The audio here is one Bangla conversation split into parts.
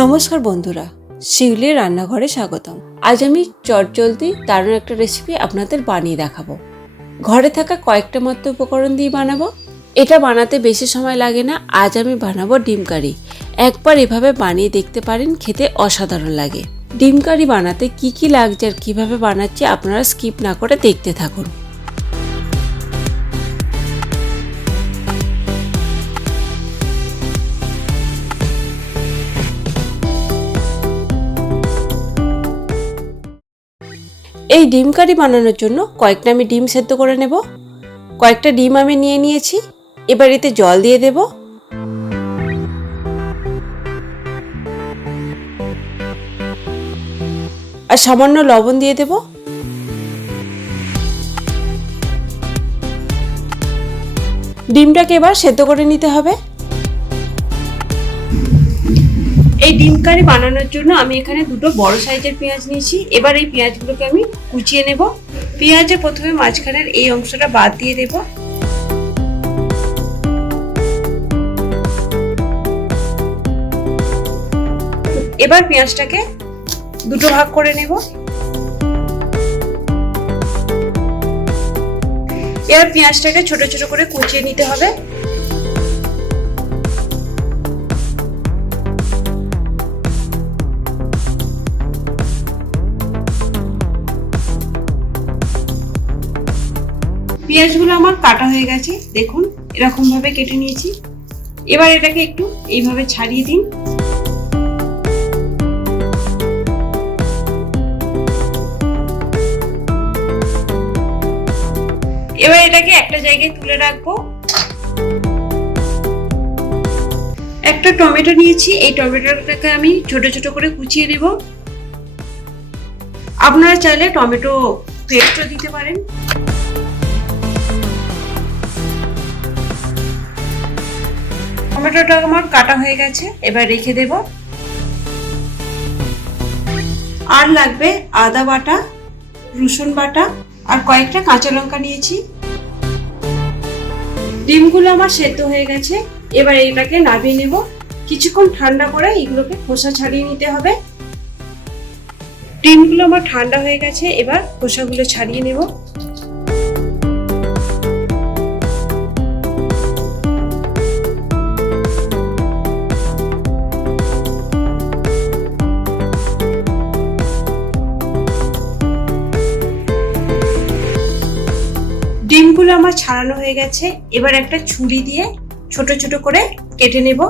নমস্কার বন্ধুরা, শিউলির রান্নাঘরে স্বাগতম। আজ আমি চটজলদি দারুণ একটা রেসিপি আপনাদের বানিয়ে দেখাবো। ঘরে থাকা কয়েকটা মাত্র উপকরণ দিয়ে বানাবো। এটা বানাতে বেশি সময় লাগে না। আজ আমি বানাবো ডিম কারি। একবার এভাবে বানিয়ে দেখতে পারেন, খেতে অসাধারণ লাগে। ডিম কারি বানাতে কি কি লাগছে আর কিভাবে বানাচ্ছি আপনারা স্কিপ না করে দেখতে থাকুন। এই ডিম কারি বানানোর জন্য কয়েকটা আমি ডিম সেদ্ধ করে নেব। কয়েকটা ডিম আমি নিয়ে নিয়েছি। এবার এতে জল দিয়ে দেব। আর সামান্য লবণ দিয়ে দেব। ডিমটাকে এবার সেদ্ধ করে নিতে হবে। এই ডিম কারি বানানোর জন্য আমি এখানে দুটো বড় সাইজের পেঁয়াজ নিয়েছি। এবার এই পেঁয়াজগুলোকে আমি কুচিয়ে নেব। পেঁয়াজে প্রথমে মাঝখানের এই অংশটা বাদ দিয়ে দেব। এবার পেঁয়াজটাকে দুটো ভাগ করে নেব। এবার পেঁয়াজটাকে ছোট ছোট করে কুচিয়ে নিতে হবে। পেঁয়াজগুলো আমার কাটা হয়ে গেছে, দেখুন এরকম ভাবে কেটে নিয়েছি। এবার এটাকে একটু এইভাবে ছাড়িয়ে দিন। এবার এটাকে একটা জায়গায় তুলে রাখবো। একটা টমেটো নিয়েছি, এই টমেটোটাকে আমি ছোট ছোট করে কুচিয়ে নেব। আপনারা চাইলে টমেটো পেস্টও দিতে পারেন। টমেটোটা আমার কাটা হয়ে গেছে, এবার রেখে দেব। আর লাগবে আদা বাটা, রসুন বাটা আর কয়েকটা কাঁচা লঙ্কা নিয়েছি। ডিমগুলো আমার সেদ্ধ হয়ে গেছে, এবার এটাকে নামিয়ে নেব। কিছুক্ষণ ঠান্ডা করে এগুলোকে খোসা ছাড়িয়ে নিতে হবে। ডিমগুলো আমার ঠান্ডা হয়ে গেছে, এবার খোসাগুলো ছাড়িয়ে নেব। ডিমগুলো আমার ছাড়ানো হয়ে গেছে, এবার একটা ছুরি দিয়ে ছোট ছোট করে কেটে নেব।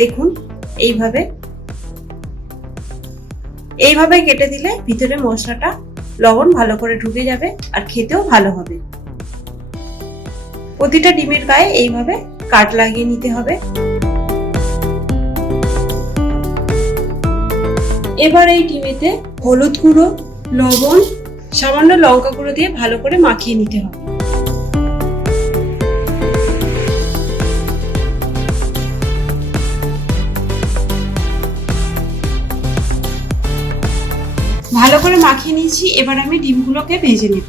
দেখুন এইভাবে কেটে দিলে ভিতরে মশলাটা লবণ ভালো করে ঢুকে যাবে আর খেতেও ভালো হবে। প্রতিটা ডিমের গায়ে এইভাবে কাট লাগিয়ে নিতে হবে। এবার এই ডিমেতে হলুদ গুঁড়ো, লবণ, সামান্য লঙ্কা গুঁড়ো দিয়ে ভালো করে মাখিয়ে নিতে হবে। ভালো করে মাখিয়ে নিয়েছি, এবার আমি ডিমগুলোকে ভেজে নেব।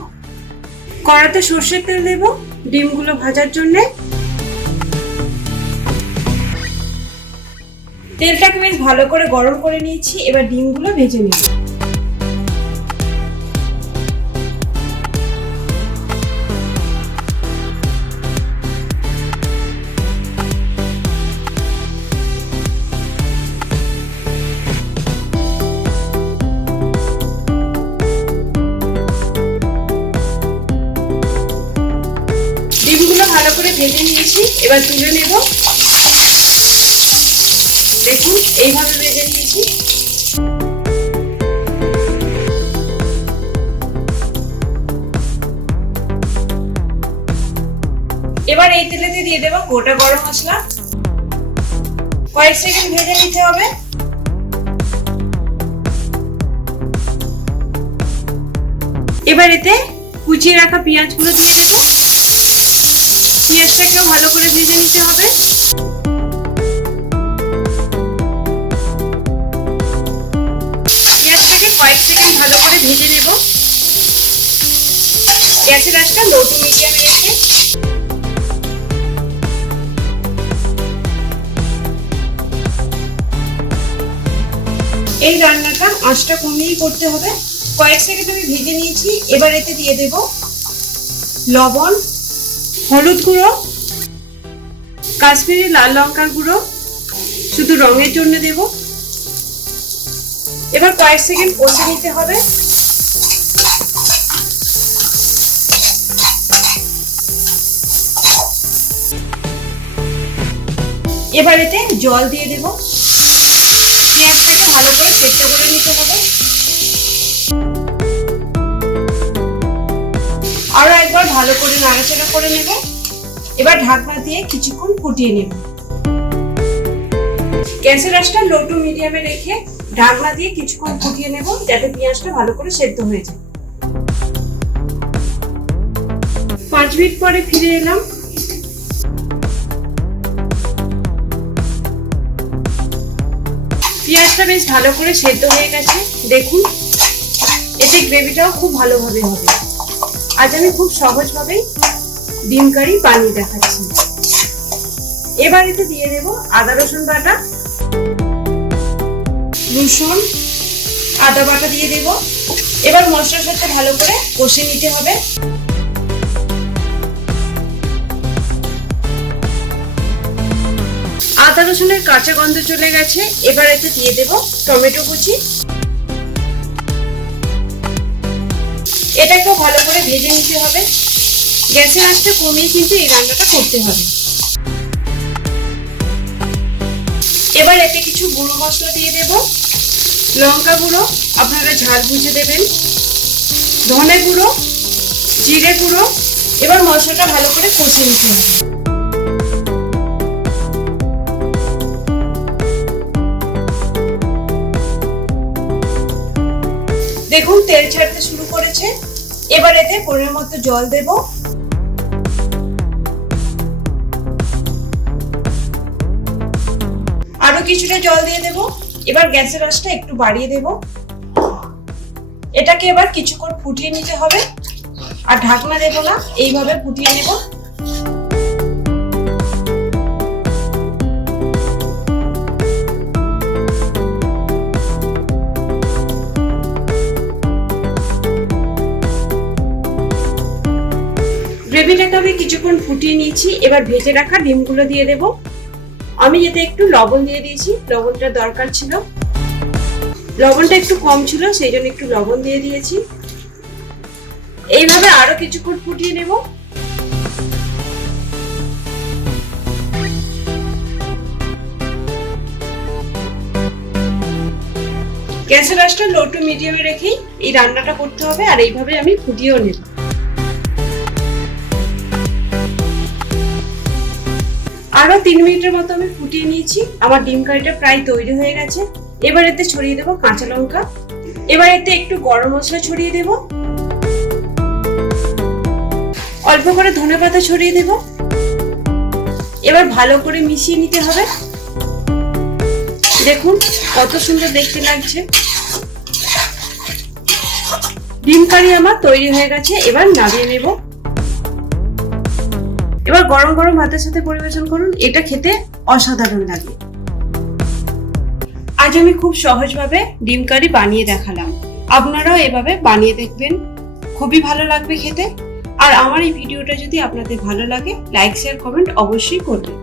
কড়াতে সর্ষের তেল দেব ডিমগুলো ভাজার জন্য। তেলটাকে বেশ ভালো করে গরম করে নিয়েছি, এবার ডিমগুলো ভেজে নেব। ডিমগুলো ভালো করে ভেজে নিয়েছি, এবার তুলে নেব। দেখুন এইভাবে ভেজে নিয়েছি। এবার এই তেলেতে দিয়ে দেব গোটা গরম মশলা। কয়েক সেকেন্ড ভেজে নিতে হবে। এবার এতে কুচিয়ে রাখা পেঁয়াজগুলো দিয়ে দেব। পেঁয়াজটাকেও ভালো করে ভেজে নিতে হবে। পেঁয়াজটাকে কয়েক সেকেন্ড ভালো করে ভেজে নেব। গ্যাসের আঁচটা লো টু মিডিয়ামে রেখে। এই রান্নাটা আঁচটা কমিয়েই করতে হবে। কয়েক সেকেন্ড আমি ভেজে নিয়েছি। এবার এতে দিয়ে দেব লবণ, হলুদ গুঁড়ো, কাশ্মীরি লাল লঙ্কার গুঁড়ো শুধু রঙের জন্য দেব। এবার কয়েক সেকেন্ড কষে নিতে হবে। এবার এতে জল দিয়ে দেব। পেঁয়াজটাকে ভালো করে সেদ্ধ করে নিতে হবে। আরো একবার ভালো করে নাড়াচাড়া করে নেব। এবার ঢাকনা দিয়ে কিছুক্ষণ ফুটিয়ে নেব। গ্যাসের আঁচটা লো টু মিডিয়ামে রেখে ঢাকনা দিয়ে কিছুক্ষণ ফুটিয়ে নেব, যাতে পেঁয়াজটা ভালো করে সেদ্ধ হয়ে যায়। 5 মিনিট পরে ফিরে এলাম। পেঁয়াজটা বেশ ভালো করে সেদ্ধ হয়ে গেছে। দেখুন, এতে গ্রেভিটাও খুব ভালোভাবে হবে। আজ আমি খুব সহজভাবেই ডিম কারি বানিয়ে দেখাচ্ছি। এবার এতে দিয়ে দেব আদা রসুন বাটা, রসুন আদা বাটা দিয়ে দেব। এবার মশলার সাথে ভালো করে কষে নিতে হবে। আদা রসুনের কাঁচা গন্ধ চলে গেছে। এবার এতে দিয়ে দেব টমেটো কুচি। এটাকেও ভালো করে ভেজে নিতে হবে। গ্যাসের আঁচটা কমিয়ে কিন্তু এই রান্নাটা করতে হবে। এবার এতে কিছু গুঁড়ো মশলা দিয়ে দেব। লঙ্কা গুঁড়ো আপনারা ঝাল বুঝে দেবেন, ধনে গুঁড়ো, জিরে গুঁড়ো। এবার মশলাটা ভালো করে কষে নিতে হবে। দেখুন, তেল ছাড়তে শুরু করেছে। এবার এতে পরিমাণ মতো জল দেব। আরো কিছুটা জল দিয়ে দেব। এবার গ্যাসের আঁচটা একটু বাড়িয়ে দেব। এটাকে এবার কিছুক্ষণ ফুটিয়ে নিতে হবে। আর ঢাকনা দেব না, এইভাবে ফুটিয়ে নেব। গ্রেভিটাকে আমি কিছুক্ষণ ফুটিয়ে নিয়েছি। এবার ভেজে রাখা ডিমগুলো দিয়ে দেব। আমি এতে একটু লবণ দিয়ে দিয়েছি, লবণটা দরকার ছিল। লবণটা একটু কম ছিল, সেই জন্য একটু লবণ দিয়ে দিয়েছি। এইভাবে আরো কিছুক্ষণ ফুটিয়ে নেব। গ্যাসের আঁচটা লো টু মিডিয়ামে রেখেই এই রান্নাটা করতে হবে। আর এইভাবে আমি ফুটিয়েও নেব। আরো 3 মিনিটের মতো আমি ফুটিয়ে নিয়েছি। আমার ডিম কারিটা প্রায় তৈরি হয়ে গেছে। এবার এতে ছড়িয়ে দেব কাঁচা লঙ্কা। এবার এতে একটু গরম মশলা ছড়িয়ে দেব। অল্প করে ধনেপাতা ছড়িয়ে দেব। এবার ভালো করে মিশিয়ে নিতে হবে। দেখুন কত সুন্দর দেখতে লাগছে। ডিম কারি আমার তৈরি হয়ে গেছে। এবার নামিয়ে নেব। এবার গরম গরম ভাতের সাথে পরিবেশন করুন। এটা খেতে অসাধারণ লাগে। আজ আমি খুব সহজভাবে ডিম কারি বানিয়ে দেখালাম। আপনারাও এভাবে বানিয়ে দেখবেন, খুবই ভালো লাগবে খেতে। আর আমার এই ভিডিওটা যদি আপনাদের ভালো লাগে, লাইক শেয়ার কমেন্ট অবশ্যই করবেন।